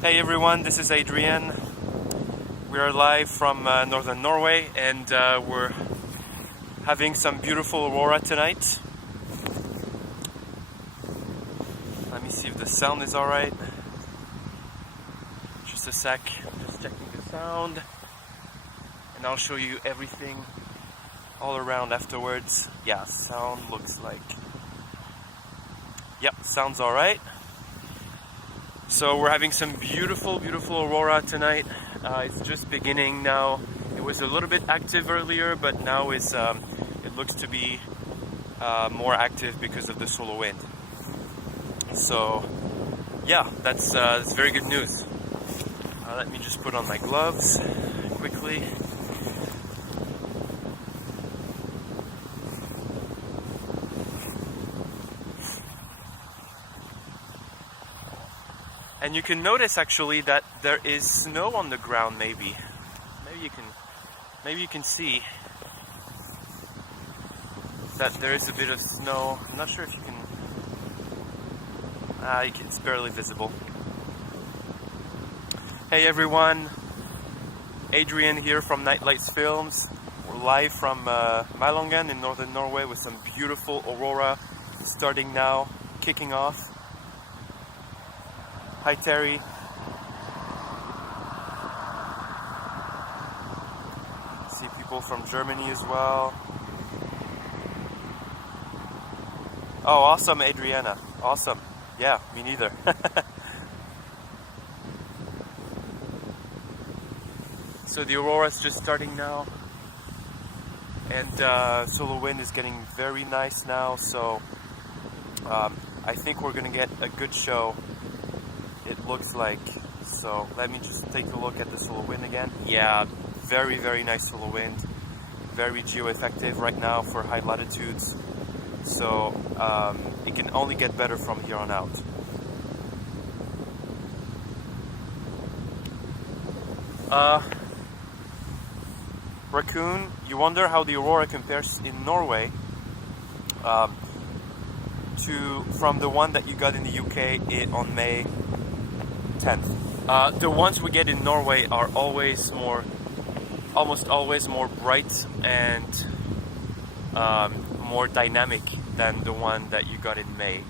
Hey everyone, this is Adrian. We are live from northern Norway and we're having some beautiful aurora tonight. Let me see if the sound is alright. Just a sec, just checking the sound and I'll show you everything all around afterwards. Yeah, sound looks like... Yep, sounds alright. So we're having some beautiful aurora tonight. It's just beginning now. It was a little bit active earlier, but now it looks to be more active because of the solar wind. So yeah, that's very good news. Let me just put on my gloves quickly. And you can notice actually that there is snow on the ground. Maybe you can see that there is a bit of snow. I'm not sure if you can. It's barely visible. Hey everyone, Adrian here from Nightlights Films. We're live from Malongan in northern Norway with some beautiful aurora starting now, kicking off. Hi Terry. See people from Germany as well. Oh, awesome, Adriana. Awesome. Yeah, me neither. So the aurora is just starting now. And solar wind is getting very nice now. So I think we're going to get a good show. It looks like. So let me just take a look at the solar wind again. Yeah, very nice solar wind. Very geo-effective right now for high latitudes. So it can only get better from here on out. Raccoon, you wonder how the aurora compares in Norway from the one that you got in the UK on May 10th. The ones we get in Norway are almost always more bright and more dynamic than the one that you got in May.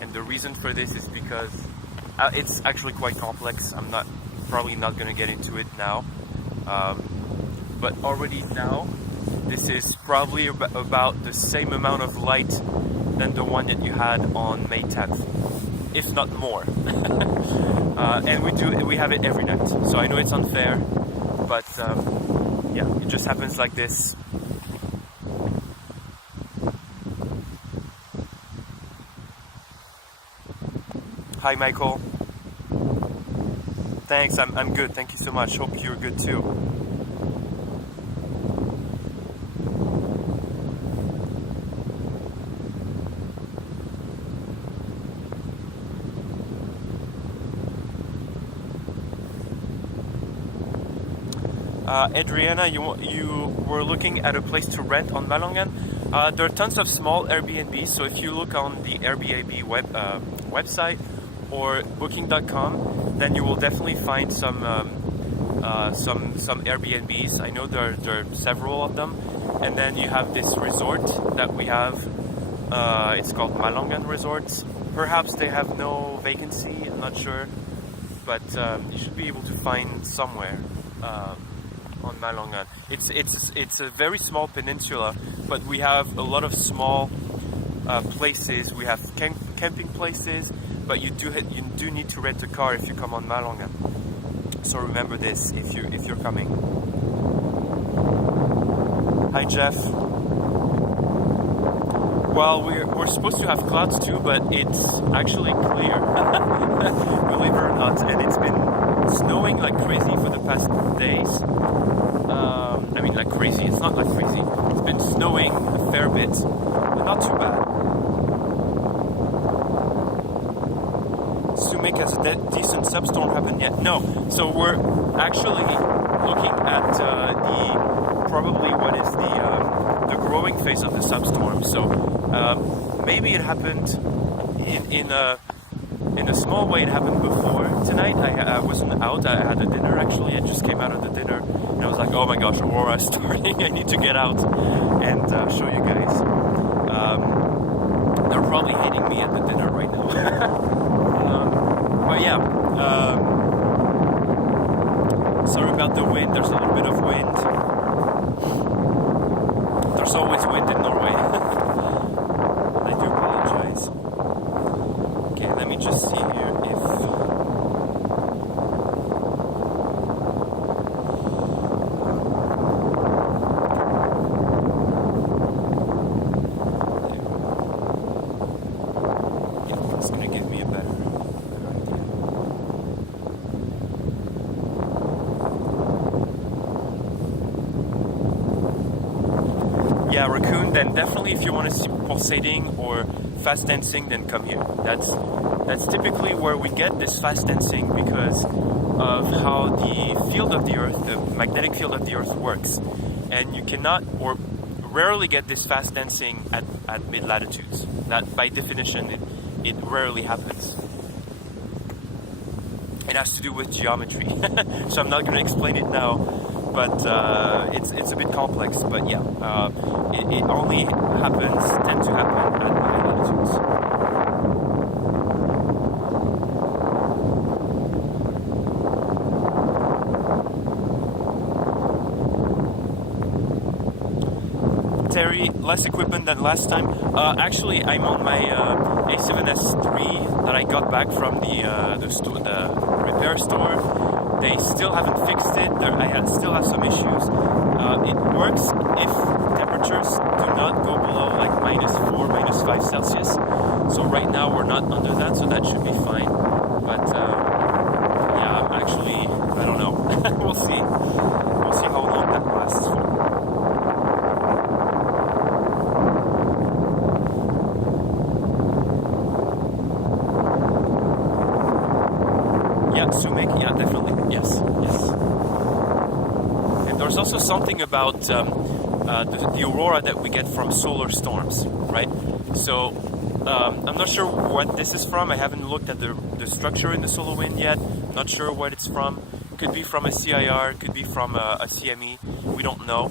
And the reason for this is because it's actually quite complex. I'm probably not going to get into it now. But already now, this is probably about the same amount of light than the one that you had on May 10th, if not more. And we have it every night. So I know it's unfair, but yeah, it just happens like this. Hi Michael. Thanks, I'm good, thank you so much. Hope you're good too. Adriana, you were looking at a place to rent on Malongan. There are tons of small Airbnbs, so if you look on the Airbnb website or booking.com, then you will definitely find some Airbnbs. I know there are several of them. And then you have this resort that we have. It's called Malongan Resorts. Perhaps they have no vacancy, I'm not sure. But you should be able to find somewhere on Malongan. It's a very small peninsula, but we have a lot of small places. We have camping places, but you do need to rent a car if you come on Malongan. So remember this if you're coming. Hi Jeff. Well, we're supposed to have clouds too, but it's actually clear. Believe it or not, and it's been snowing like crazy for the past days. I mean, like crazy. It's not like crazy. It's been snowing a fair bit, but not too bad. Sumik, has a decent substorm happened yet? No. So we're actually looking at probably what is the growing phase of the substorm. So maybe it happened in In a small way, it happened before tonight. I wasn't out. I had a dinner actually. I just came out of the dinner and I was like, oh my gosh, Aurora is starting. I need to get out and show you guys. They're probably hating me at the dinner right now. But yeah, sorry about the wind. There's a little bit of wind. There's always wind in Norway. I do apologize. Okay, let me just see here if... Yeah, it's gonna give me a better idea. Yeah, raccoon, then definitely if you want to see pulsating or fast dancing, then come here. That's typically where we get this fast dancing because of how the field of the Earth, the magnetic field of the Earth works. And you cannot or rarely get this fast dancing at mid-latitudes. That by definition, it rarely happens. It has to do with geometry. So I'm not going to explain it now, but it's a bit complex. But yeah, it only tends to happen at high latitudes. Terry, less equipment than last time. Actually, I'm on my A7S3 that I got back from the repair store. They still haven't fixed it. Still have some issues. It works if temperatures do not go below like -4, -5 Celsius. So right now we're not under that, so that should be fine. But yeah, actually, I don't know. We'll see. We'll see how long that lasts for. Yeah, Sumek, yeah, definitely, yes. And there's also something about the aurora that we get from solar storms, right? So I'm not sure what this is from. I haven't looked at the structure in the solar wind yet. Not sure what it's from. Could be from a CIR, could be from a CME. We don't know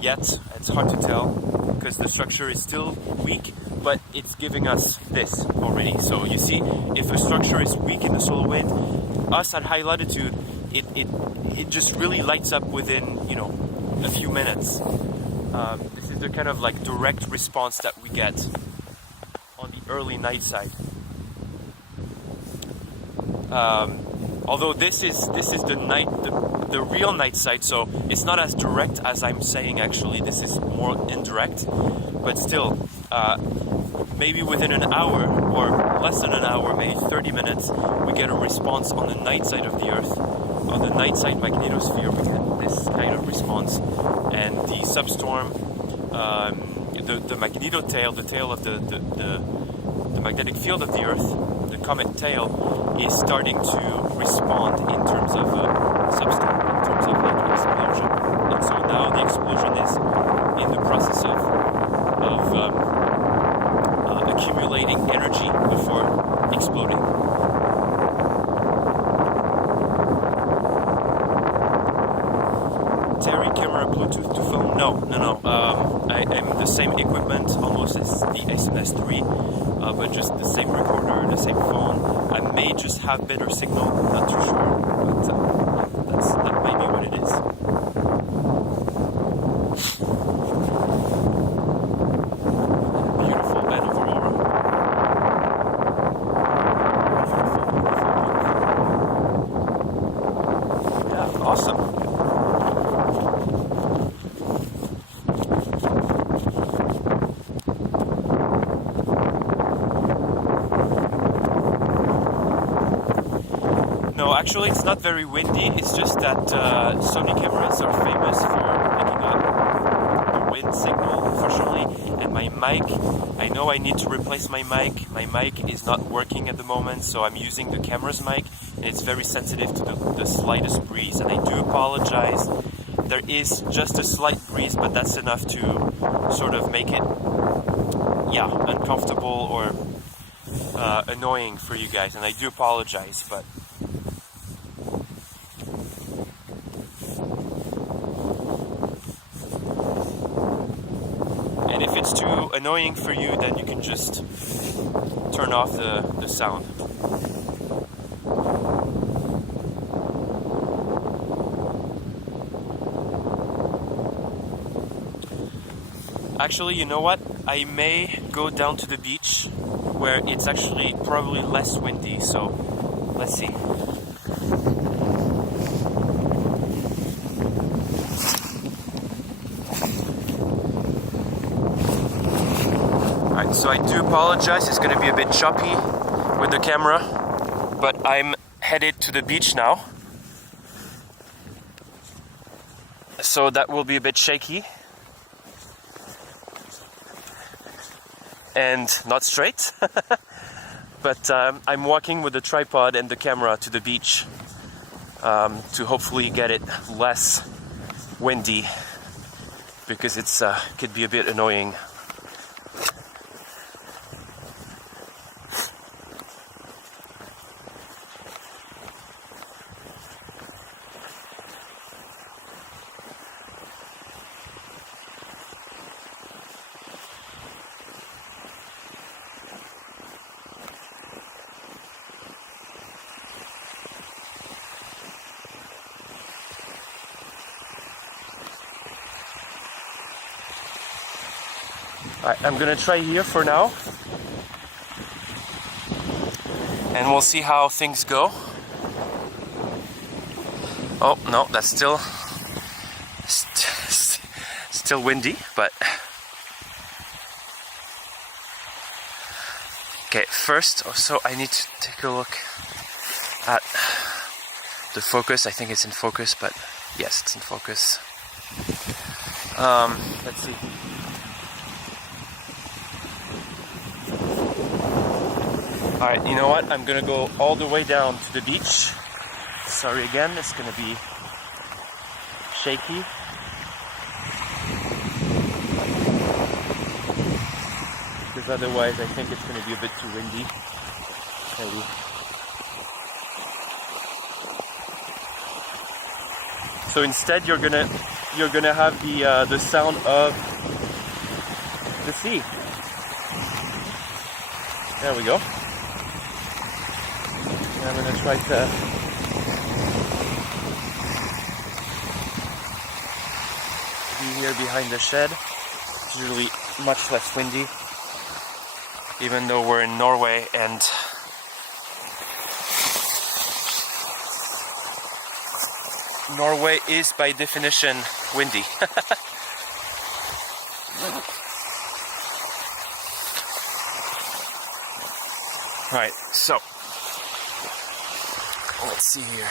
yet. It's hard to tell because the structure is still weak, but it's giving us this already. So you see, if a structure is weak in the solar wind, us at high latitude, it just really lights up within, you know, a few minutes. This is the kind of like direct response that we get on the early night side. Although this is the real night side, so it's not as direct as I'm saying. Actually, this is more indirect, but still, maybe within an hour or less than an hour, maybe 30 minutes, we get a response on the night side of the Earth. On the night side magnetosphere, we get this kind of response, and the substorm, the magnetotail, the tail of the magnetic field of the Earth, the comet tail, is starting to respond in terms of substorm, in terms of like explosion. And so now the explosion is in the process of accumulating energy before exploding. Terry, camera, Bluetooth to phone? No. I'm the same equipment almost as the A7S3, but just the same recorder, the same phone. I may just have better signal, not too sure, but that may be what it is. Beautiful band of Aurora. Yeah, awesome. No, actually it's not very windy, it's just that Sony cameras are famous for picking up the wind signal, unfortunately, and my mic, I know I need to replace my mic. My mic is not working at the moment, so I'm using the camera's mic, and it's very sensitive to the slightest breeze, and I do apologize. There is just a slight breeze, but that's enough to sort of make it, yeah, uncomfortable or annoying for you guys, and I do apologize, but and if it's too annoying for you, then you can just turn off the sound. Actually, you know what? I may go down to the beach where it's actually probably less windy, so let's see. Alright, so I do apologize, it's gonna be a bit choppy with the camera, but I'm headed to the beach now. So that will be a bit shaky. And not straight, but I'm walking with the tripod and the camera to the beach to hopefully get it less windy, because it's could be a bit annoying. Alright, I'm gonna try here for now, and we'll see how things go. Oh no, that's still windy, but okay. First, so I need to take a look at the focus. I think it's in focus, but yes, it's in focus. Let's see. Alright, you know what? I'm gonna go all the way down to the beach. Sorry again, it's gonna be shaky. Because otherwise I think it's gonna be a bit too windy. Maybe. So instead you're gonna have the sound of the sea. There we go. I'm going to try to be here behind the shed. It's usually much less windy, even though we're in Norway and Norway is by definition windy. Alright, so let's see here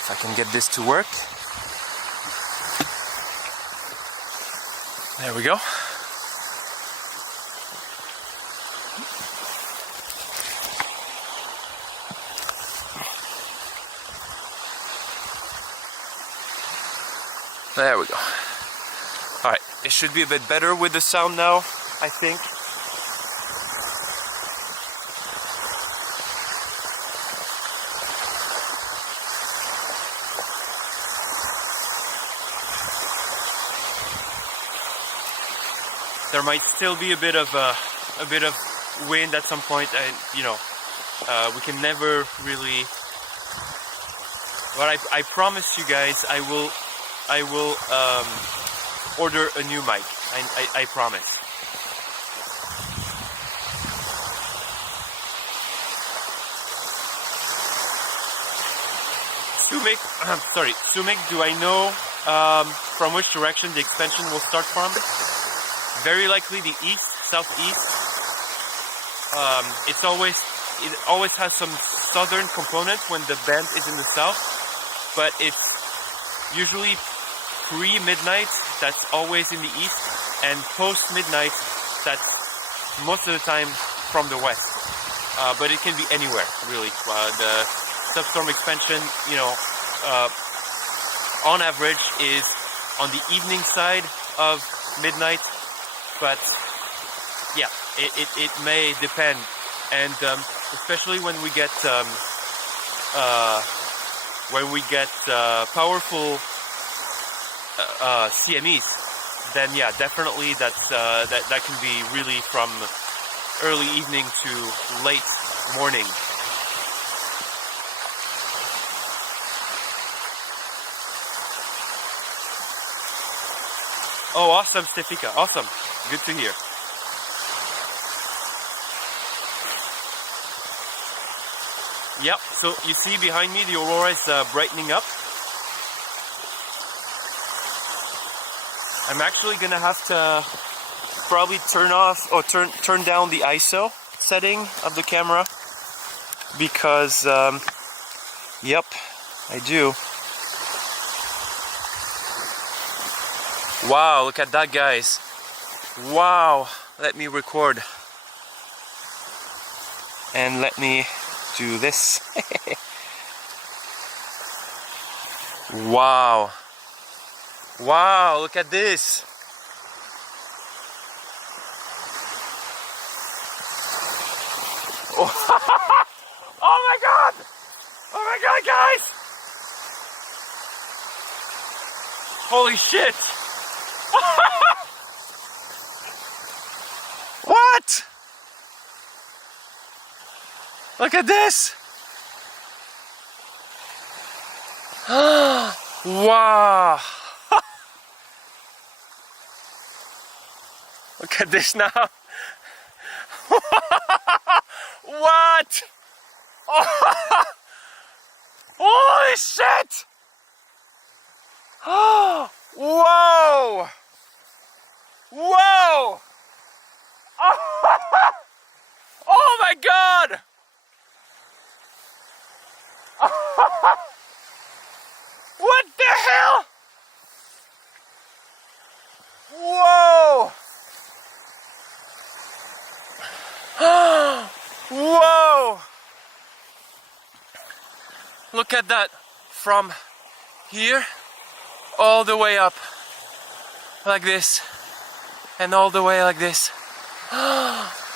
if I can get this to work. There we go. There we go. Alright, it should be a bit better with the sound now, I think. There might still be a bit of wind at some point. We can never really. But I promise you guys, I will order a new mic. I promise. Sumek, do I know from which direction the expansion will start from? Very likely the east, southeast. It always has some southern component when the band is in the south, but it's usually pre-midnight, that's always in the east, and post-midnight, that's most of the time from the west. But it can be anywhere, really. The substorm expansion, on average is on the evening side of midnight. But yeah, it may depend, and especially when we get powerful CMEs, then yeah, definitely that can be really from early evening to late morning. Oh, awesome, Stefika. Awesome. Good to hear. Yep, so you see behind me the aurora is brightening up. I'm actually gonna have to probably turn off or turn down the ISO setting of the camera because yep, I do. Wow, look at that, guys. Wow, let me record and let me do this. Wow. Wow, look at this. Oh, oh my god! Oh my god, guys! Holy shit! What? Look at this! Wow! Look at this now! What? Oh. Holy shit! Whoa! Whoa! Oh my god! What the hell? Whoa! Whoa! Look at that, from here all the way up like this and all the way like this.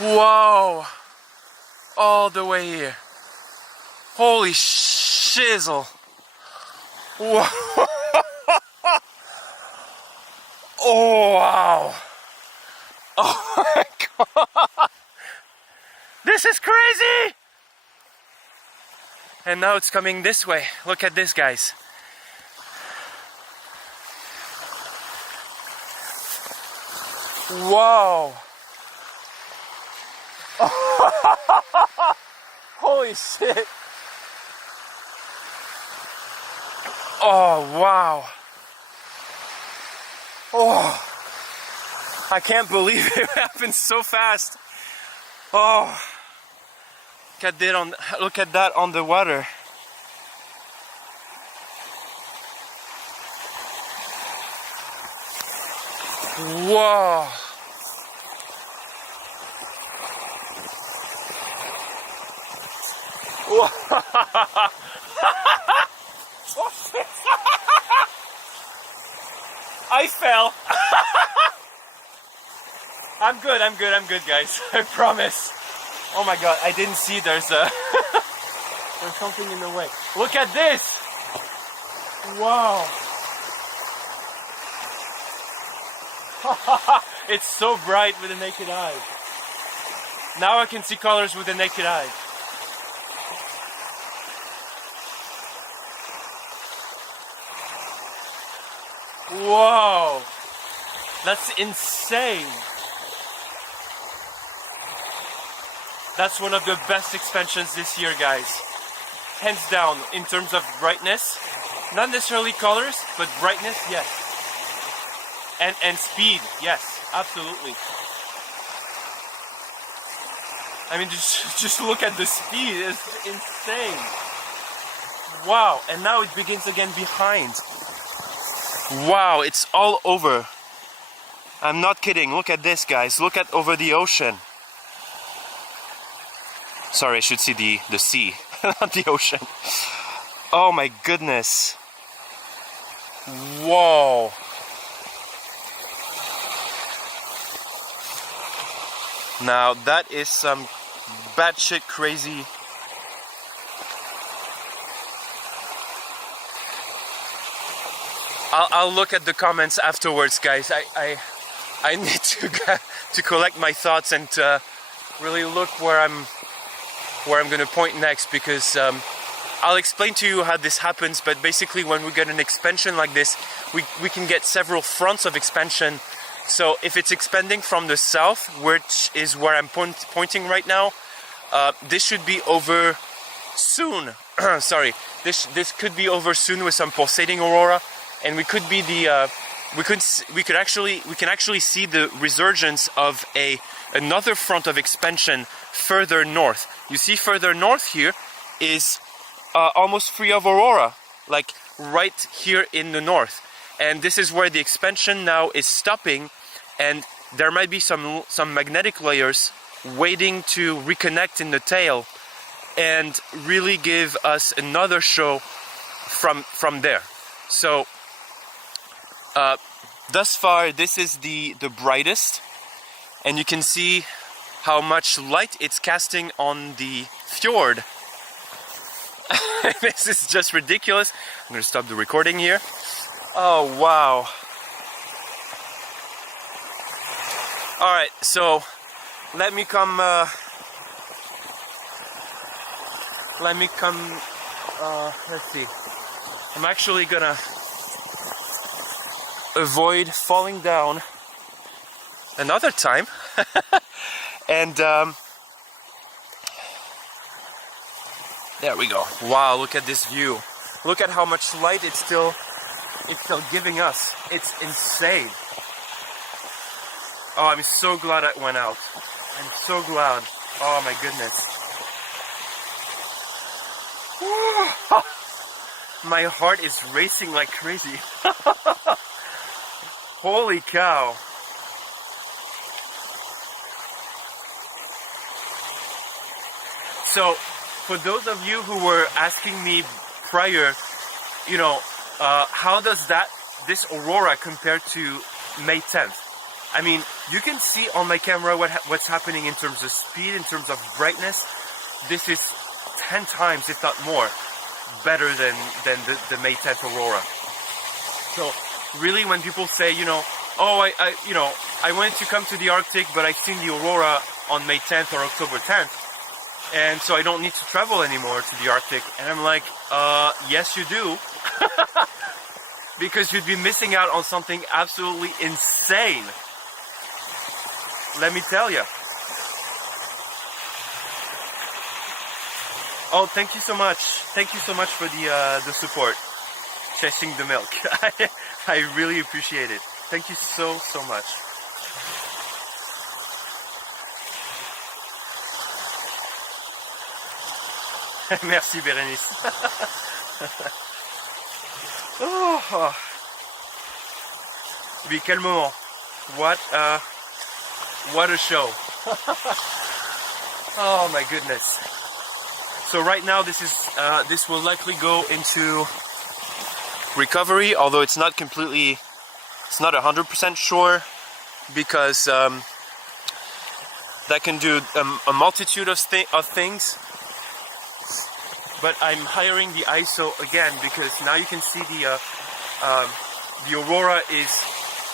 Whoa! All the way here. Holy shizzle! Whoa! Oh wow! Oh my god! This is crazy! And now it's coming this way. Look at this, guys. Whoa! Holy shit! Oh wow! Oh! I can't believe it happened so fast. Oh! Look at that on the water. Whoa! I fell. I'm good, guys. I promise. Oh my god, I didn't see there's something in the way. Look at this! Wow! It's so bright with the naked eye. Now I can see colors with the naked eye. Whoa! That's insane! That's one of the best expansions this year, guys. Hands down, in terms of brightness. Not necessarily colors, but brightness, yes. And speed, yes, absolutely. I mean, just look at the speed, it's insane. Wow, and now it begins again behind. Wow, it's all over. I'm not kidding, look at this, guys. Look at over the ocean. Sorry, I should see the sea, not the ocean. Oh my goodness. Whoa. Now that is some batshit crazy. I'll look at the comments afterwards, guys. I need to collect my thoughts and really look where I'm gonna point next, because I'll explain to you how this happens. But basically, when we get an expansion like this, we can get several fronts of expansion. So if it's expanding from the south, which is where I'm pointing right now, this should be over soon. Sorry, this could be over soon with some pulsating aurora, and we could be the we can actually see the resurgence of another front of expansion further north. You see, further north here is almost free of aurora, like right here in the north. And this is where the expansion now is stopping, and there might be some magnetic layers waiting to reconnect in the tail and really give us another show from there. So thus far, this is the brightest, and you can see how much light it's casting on the fjord. This is just ridiculous. I'm gonna stop the recording here. Oh wow. Alright, so let me come let's see. I'm actually gonna avoid falling down another time. And there we go. Wow, look at this view. Look at how much light it's still giving us. It's insane. Oh, I'm so glad I went out. I'm so glad. Oh my goodness. My heart is racing like crazy. Holy cow. So, for those of you who were asking me prior, you know, how does this aurora compare to May 10th? I mean, you can see on my camera what's happening in terms of speed, in terms of brightness. This is 10 times, if not more, better than the May 10th aurora. So, really, when people say, you know, oh, I wanted to come to the Arctic, but I seen the aurora on May 10th or October 10th, and so I don't need to travel anymore to the Arctic. And I'm like, yes you do. Because you'd be missing out on something absolutely insane. Let me tell you. Oh, thank you so much. Thank you so much for the support. Chasing the milk. I really appreciate it. Thank you so much. Merci Bérénice. Oh. Mais quel moment. What a show. Oh my goodness. So right now this will likely go into recovery, although it's not 100% sure, because that can do a multitude of things. But I'm hiring the ISO again, because now you can see the aurora is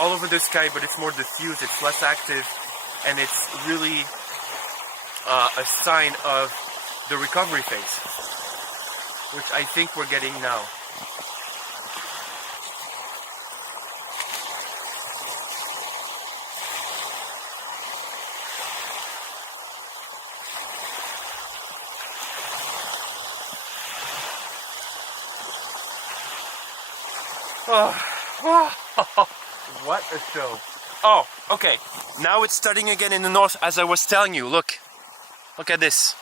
all over the sky, but it's more diffuse, it's less active, and it's really a sign of the recovery phase, which I think we're getting now. What a show. Oh, okay. Now it's starting again in the north, as I was telling you. Look at this.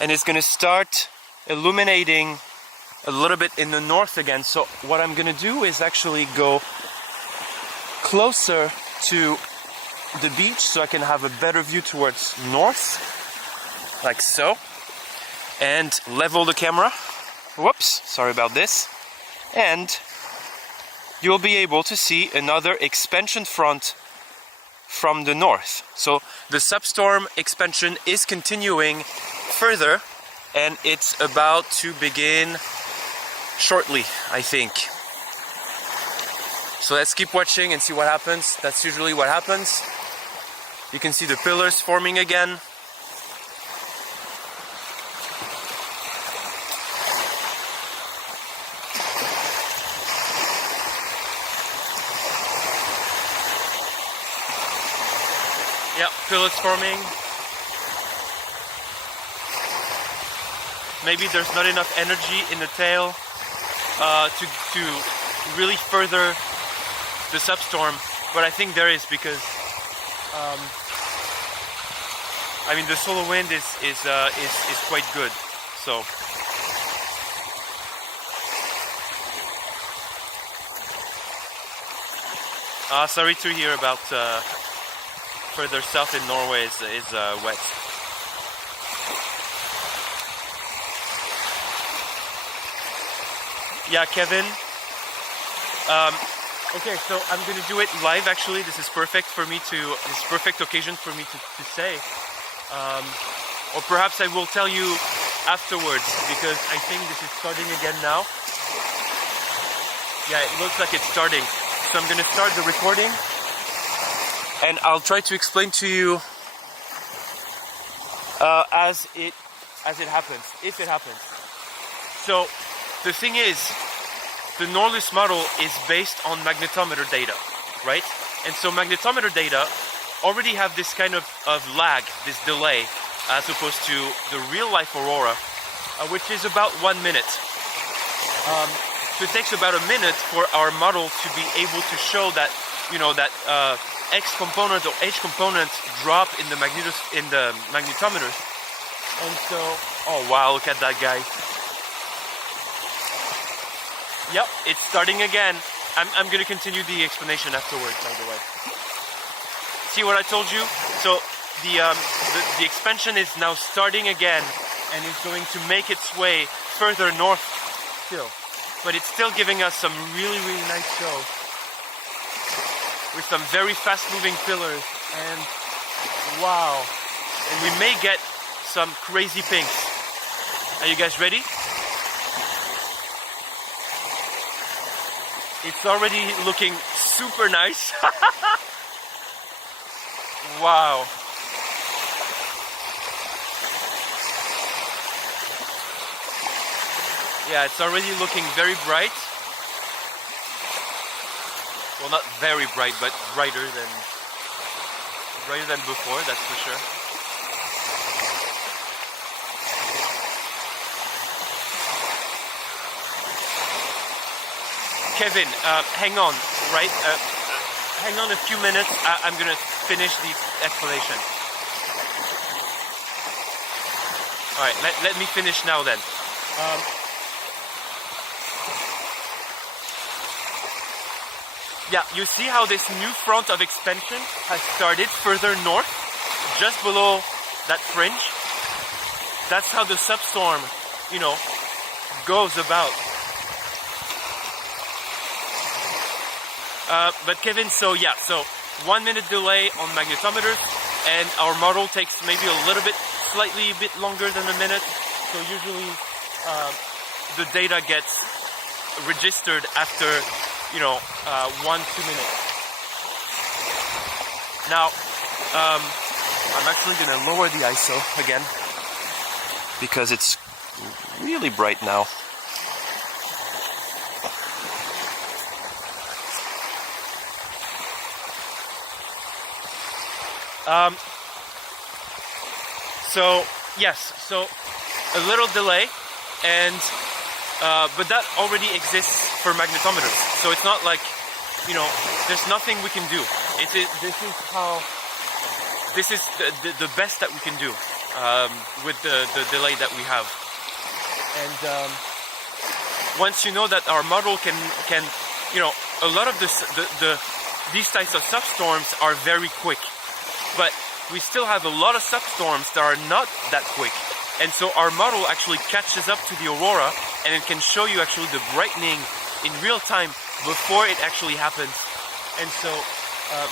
And it's gonna start illuminating a little bit in the north again. So what I'm gonna do is actually go closer to the beach so I can have a better view towards north, like so, and level the camera. Whoops, sorry about this. And you'll be able to see another expansion front from the north. So the substorm expansion is continuing further, and it's about to begin shortly, I think. So let's keep watching and see what happens. That's usually what happens. You can see the pillars forming again. Yeah, pillars forming. Maybe there's not enough energy in the tail to really further the substorm, but I think there is, because I mean the solar wind is quite good. So sorry to hear about further south in Norway is wet. Yeah, Kevin. Okay, so I'm gonna do it live. Actually, this is perfect for me this perfect occasion for me to say, or perhaps I will tell you afterwards, because I think this is starting again now. Yeah, it looks like it's starting. So I'm gonna start the recording, and I'll try to explain to you as it happens, if it happens. So the thing is, the Norway model is based on magnetometer data, right? And so magnetometer data already have this kind of lag, this delay, as opposed to the real life aurora, which is about 1 minute. So it takes about a minute for our model to be able to show that, you know, that X component or H component drop in the magnetometers. And so, oh wow, look at that guy. Yep, it's starting again. I'm going to continue the explanation afterwards, by the way. See what I told you? So the expansion is now starting again, and is going to make its way further north still. But it's still giving us some really, really nice shows with some very fast-moving pillars, and wow. And we may get some crazy pinks. Are you guys ready? It's already looking super nice. Wow. Yeah, it's already looking very bright. Well, not very bright, but brighter than before, that's for sure. Kevin, hang on, right? Hang on a few minutes. I'm gonna finish the explanation. All right, let me finish now then. Yeah, you see how this new front of expansion has started further north, just below that fringe? That's how the substorm, you know, goes about. But Kevin, so yeah, so 1 minute delay on magnetometers, and our model takes maybe slightly a bit longer than a minute. So usually the data gets registered after, you know, 1-2 minutes. Now, I'm actually gonna lower the ISO again, because it's really bright now. So yes, so a little delay, and but that already exists for magnetometers. So it's not like, you know, there's nothing we can do. This is the best that we can do with the delay that we have. And once you know that our model can, you know, a lot of these types of substorms are very quick. But we still have a lot of substorms that are not that quick. And so our model actually catches up to the aurora, and it can show you actually the brightening in real time before it actually happens. And so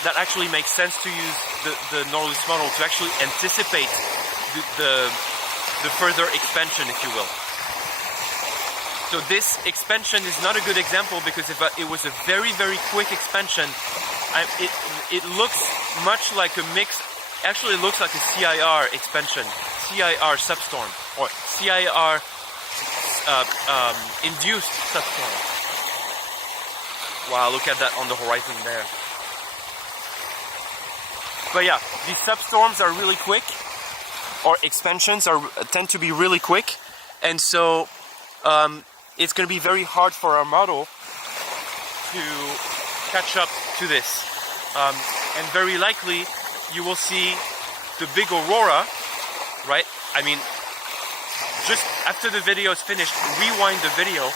that actually makes sense to use the Norway's model to actually anticipate the further expansion, if you will. So this expansion is not a good example because if it was a very, very quick expansion, it looks much like a mix. Actually, it looks like a CIR expansion, CIR substorm, or CIR induced substorm. Wow, look at that on the horizon there. But yeah, these substorms are really quick, or expansions tend to be really quick, and so it's going to be very hard for our model to catch up to this. And very likely you will see the big aurora, right? I mean, just after the video is finished, rewind the video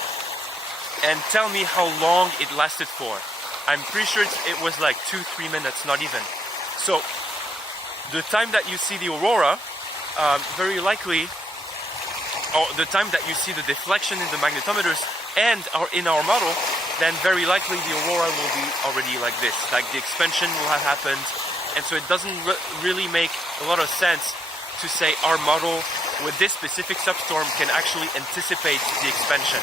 and tell me how long it lasted for. I'm pretty sure it was like 2-3 minutes, not even. So the time that you see the aurora, very likely, or the time that you see the deflection in the magnetometers and in our model, then very likely the aurora will be already like this, like the expansion will have happened. And so it doesn't really make a lot of sense to say our model with this specific substorm can actually anticipate the expansion.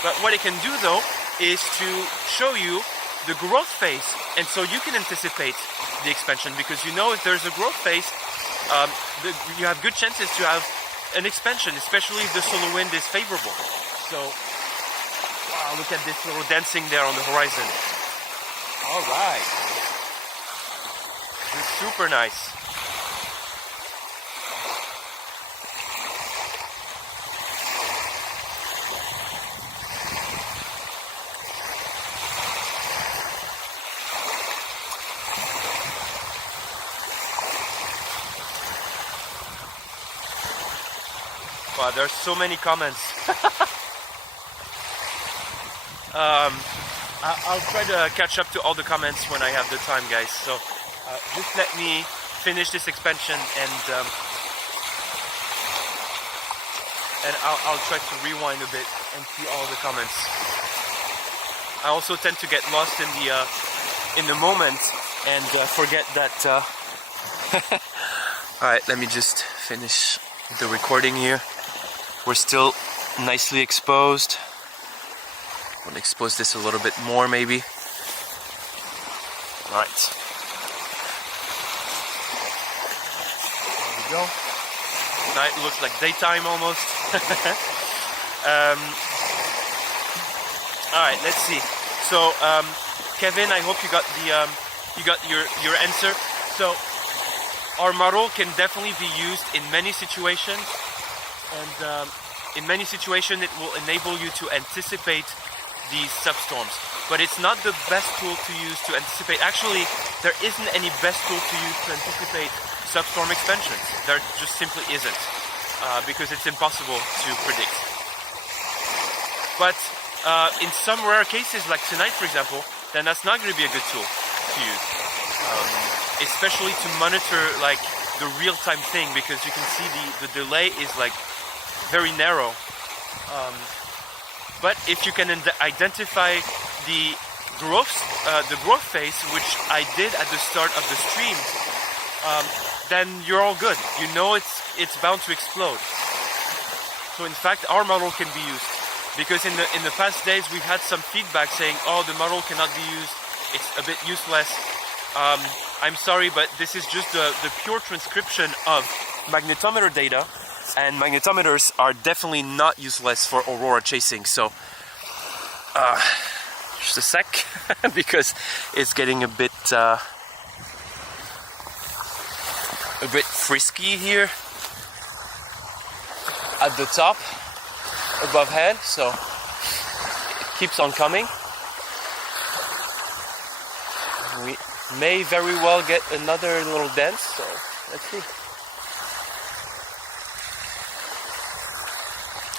But what it can do though is to show you the growth phase, and so you can anticipate the expansion because you know if there's a growth phase, you have good chances to have an expansion, especially if the solar wind is favorable. So, wow, look at this little dancing there on the horizon. All right. It's super nice. Wow, there's so many comments. I'll try to catch up to all the comments when I have the time, guys. So just let me finish this expansion and I'll try to rewind a bit and see all the comments. I also tend to get lost in the moment and forget that. All right, let me just finish the recording here. We're still nicely exposed. I'm gonna expose this a little bit more, maybe. All right. There we go. Night looks like daytime almost. All right, let's see. So, Kevin, I hope you got your answer. So, our model can definitely be used in many situations, and in many situations it will enable you to anticipate these substorms. But it's not the best tool to use to anticipate. Actually, there isn't any best tool to use to anticipate substorm expansions. There just simply isn't, because it's impossible to predict. But in some rare cases, like tonight, for example, then that's not going to be a good tool to use, especially to monitor like the real-time thing, because you can see the delay is like very narrow. But if you can identify the growth phase, which I did at the start of the stream, then you're all good. You know it's bound to explode. So in fact, our model can be used, because in the past days we've had some feedback saying, oh, the model cannot be used, it's a bit useless. I'm sorry, but this is just the pure transcription of magnetometer data, and magnetometers are definitely not useless for aurora chasing. So just a sec, because it's getting a bit frisky here at the top above head, so it keeps on coming. We may very well get another little dance, so let's see.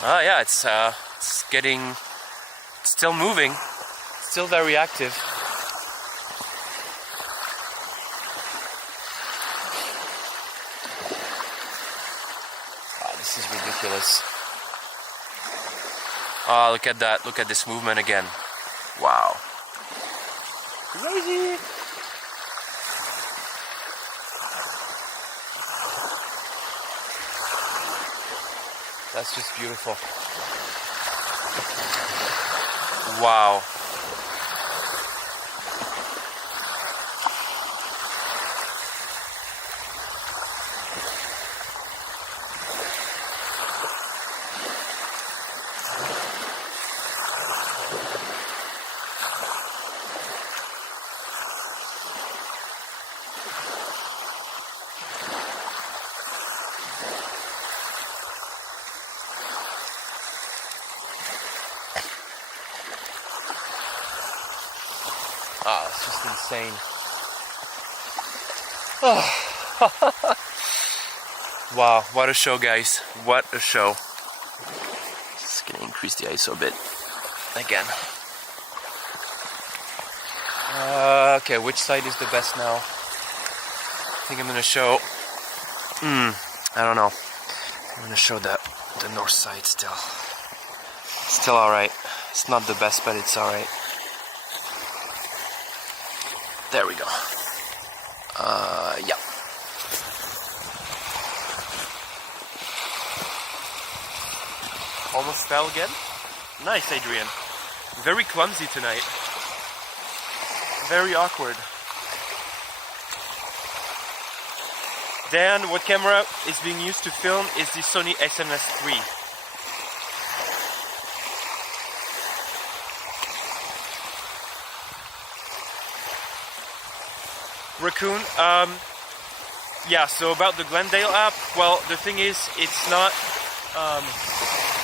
Yeah, it's still moving, still very active. This is ridiculous. Look at that, look at this movement again. Wow. Crazy. That's just beautiful. Wow. Ah, it's just insane. Oh. Wow, what a show, guys. What a show. Just gonna increase the ISO a bit again. Okay, which side is the best now? I think I'm gonna show. I don't know. I'm gonna show the north side still. Still alright. It's not the best, but it's alright. There we go. Yeah. Almost fell again. Nice, Adrian. Very clumsy tonight. Very awkward. Dan, what camera is being used to film is the Sony SMS3. Raccoon, yeah, so about the Glendale app, well, the thing is, it's not,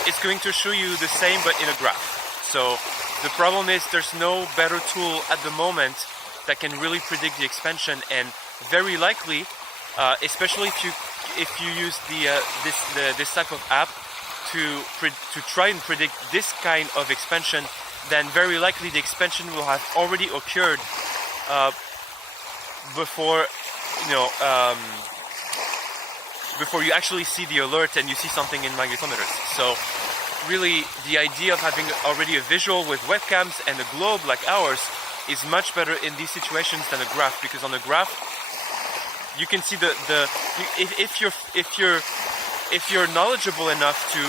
it's going to show you the same but in a graph. So the problem is there's no better tool at the moment that can really predict the expansion, and very likely, especially if you use this type of app to try and predict this kind of expansion, then very likely the expansion will have already occurred before before you actually see the alert and you see something in magnetometers. So really the idea of having already a visual with webcams and a globe like ours is much better in these situations than a graph, because on a graph you can see if you're knowledgeable enough to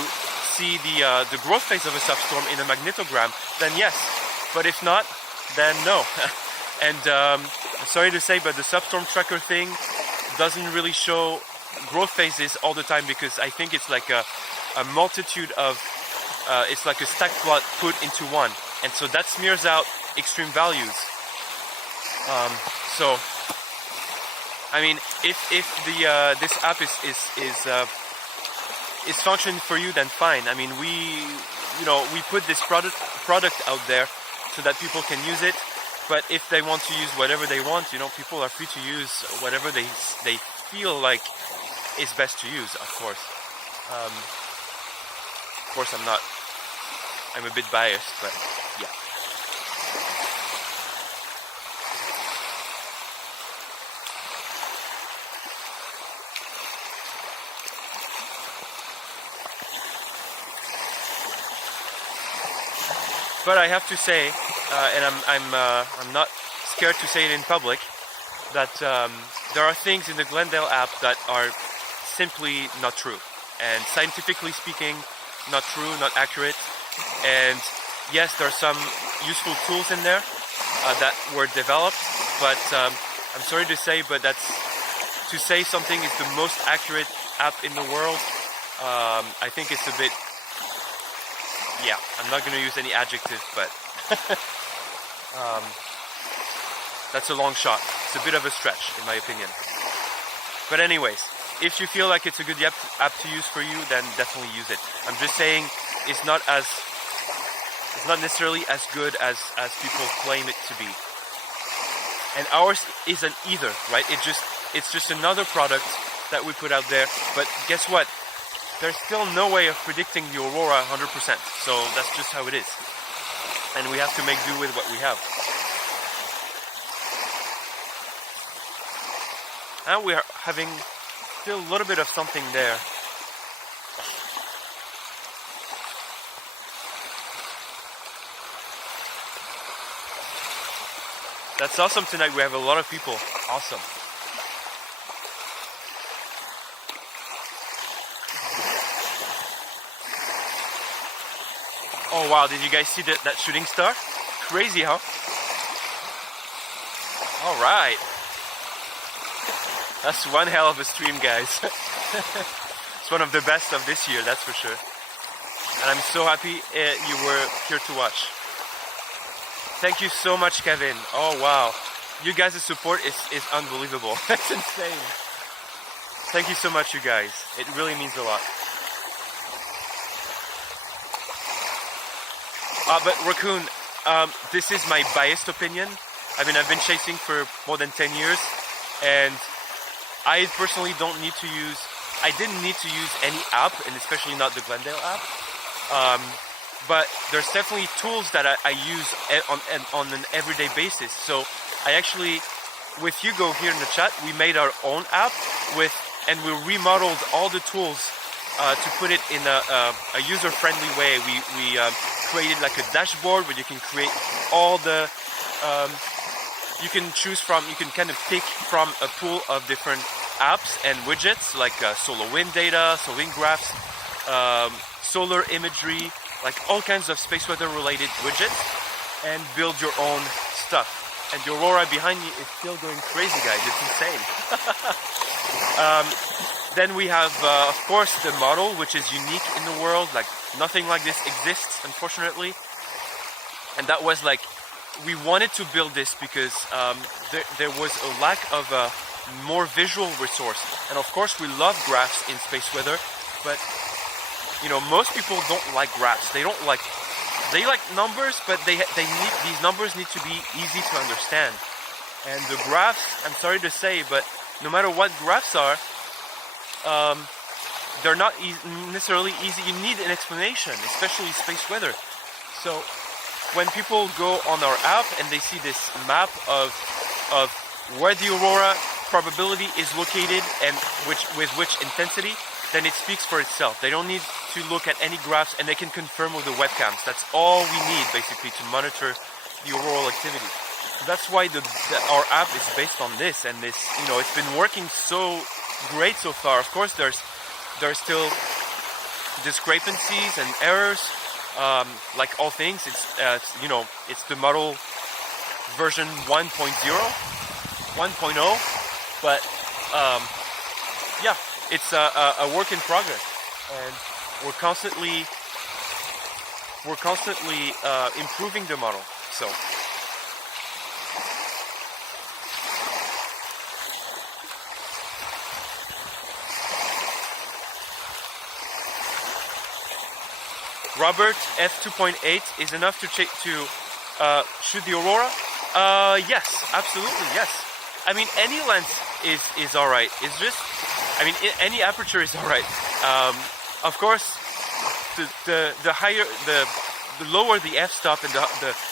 see the growth phase of a substorm in a magnetogram, then yes, but if not, then no. And I'm sorry to say, but the substorm tracker thing doesn't really show growth phases all the time, because I think it's like a multitude of, it's like a stack plot put into one, and so that smears out extreme values. So, I mean, if this app is functioning for you, then fine. I mean, we put this product out there so that people can use it. But if they want to use whatever they want, people are free to use whatever they feel like is best to use, of course. Of course, I'm a bit biased, but yeah. But I have to say, and I'm not scared to say it in public, that there are things in the Glendale app that are simply not true, and scientifically speaking, not true, not accurate. And yes, there are some useful tools in there that were developed, but I'm sorry to say, but to say something is the most accurate app in the world, I think it's a bit, yeah, I'm not going to use any adjective, but that's a long shot. It's a bit of a stretch, in my opinion. But anyways, if you feel like it's a good app to use for you, then definitely use it. I'm just saying it's not necessarily as good as people claim it to be. And ours isn't either, right? It's just another product that we put out there. But guess what? There's still no way of predicting the aurora 100%. So that's just how it is. And we have to make do with what we have. And we are having still a little bit of something there. That's awesome tonight. We have a lot of people. Awesome. Oh wow, did you guys see that shooting star? Crazy, huh? Alright. That's one hell of a stream, guys. It's one of the best of this year, that's for sure. And I'm so happy you were here to watch. Thank you so much, Kevin. Oh wow. You guys' support is unbelievable. That's insane. Thank you so much, you guys. It really means a lot. But Raccoon, this is my biased opinion. I mean, I've been chasing for more than 10 years, and I personally didn't need to use any app, and especially not the Glendale app. But there's definitely tools that I use on an everyday basis. So I actually, with Hugo here in the chat, we made our own app and we remodeled all the tools to put it in a user-friendly way. We created like a dashboard where you can create all the, you can kind of pick from a pool of different apps and widgets like solar wind data, solar wind graphs, solar imagery, like all kinds of space weather related widgets, and build your own stuff. And the Aurora behind me is still going crazy, guys. It's insane. Then we have, of course, the model, which is unique in the world. Like nothing like this exists, unfortunately. And that was like, we wanted to build this because there was a lack of a more visual resource. And of course, we love graphs in space weather, but you know, most people don't like graphs. They like numbers, but these numbers need to be easy to understand. And the graphs, I'm sorry to say, but no matter what graphs are, they're not necessarily easy. You need an explanation, especially space weather. So when people go on our app and they see this map of where the aurora probability is located and with which intensity, then it speaks for itself. They don't need to look at any graphs, and they can confirm with the webcams. That's all we need basically to monitor the auroral activity. So that's why our app is based on this, and this, you know, it's been working so great so far. Of course, there's still discrepancies and errors, like all things. It's you know, it's the model version 1.0, but yeah, it's a work in progress, and we're constantly improving the model. So. Robert, f2.8 is enough to shoot the aurora? Yes, absolutely, yes. I mean, any lens is alright. It's just, I mean, any aperture is alright. Of course, the higher, the lower the f-stop, and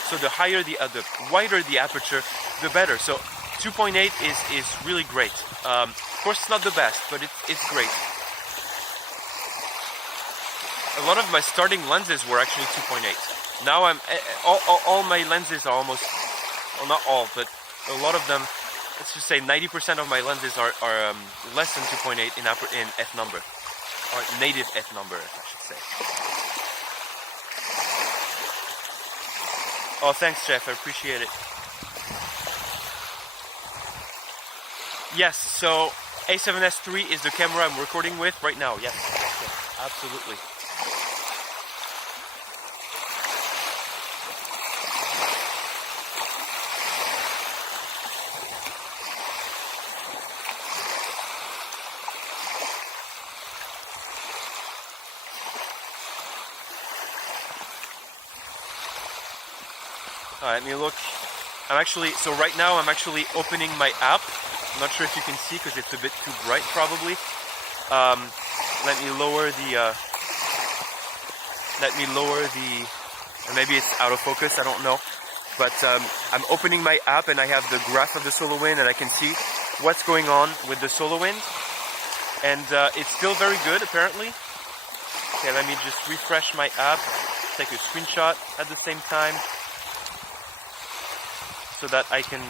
so the higher the wider the aperture, the better. So 2.8 is really great. Of course, it's not the best, but it's great. A lot of my starting lenses were actually 2.8. Now all my lenses are almost, well, not all, but a lot of them. Let's just say 90% of my lenses are less than 2.8 in f number, or native f number, I should say. Oh, thanks, Jeff. I appreciate it. Yes. So A7S III is the camera I'm recording with right now. Yes, absolutely. Let me look. So right now I'm actually opening my app. I'm not sure if you can see because it's a bit too bright probably. Let me lower the, and maybe it's out of focus, I don't know. But I'm opening my app and I have the graph of the solar wind and I can see what's going on with the solar wind. And it's still very good apparently. Okay, let me just refresh my app, take a screenshot at the same time, so that I can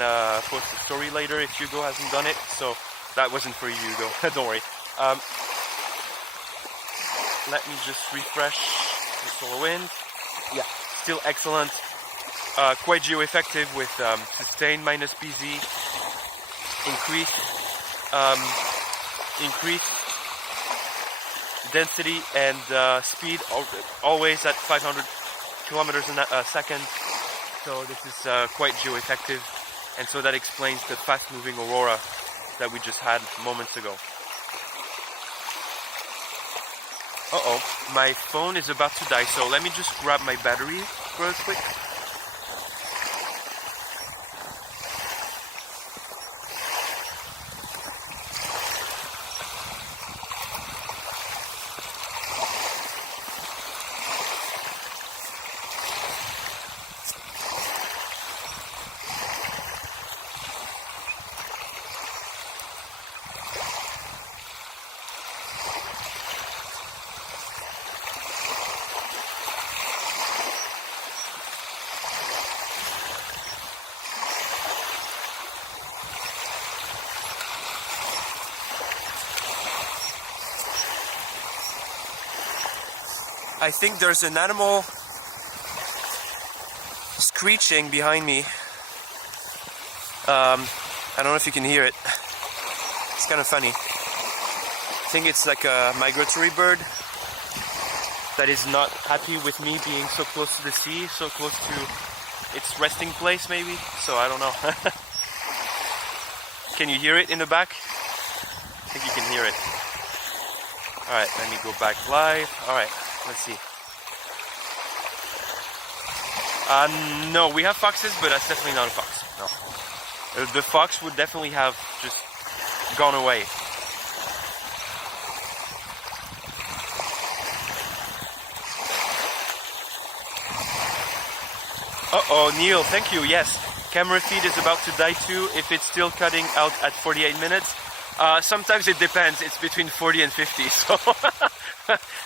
post a story later if Hugo hasn't done it. So that wasn't for you, Hugo. Don't worry. Let me just refresh the solar wind. Yeah, still excellent. Quite geo-effective with sustain minus BZ, increased density and speed, always at 500 kilometers a second. So this is quite geo-effective, and so that explains the fast-moving aurora that we just had moments ago. Uh-oh, my phone is about to die, so let me just grab my battery real quick. I think there's an animal screeching behind me. I don't know if you can hear it. It's kind of funny. I think it's like a migratory bird that is not happy with me being so close to the sea, so close to its resting place maybe. So I don't know. Can you hear it in the back? I think you can hear it. Alright, let me go back live. Alright. Let's see. No, we have foxes, but that's definitely not a fox. No. The fox would definitely have just gone away. Uh-oh, Neil, thank you. Yes, camera feed is about to die too if it's still cutting out at 48 minutes. Sometimes it depends. It's between 40 and 50, so...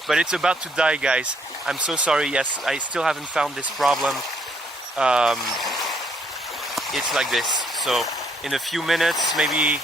But it's about to die, guys. I'm so sorry. Yes, I still haven't found this problem. It's like this. So in a few minutes, maybe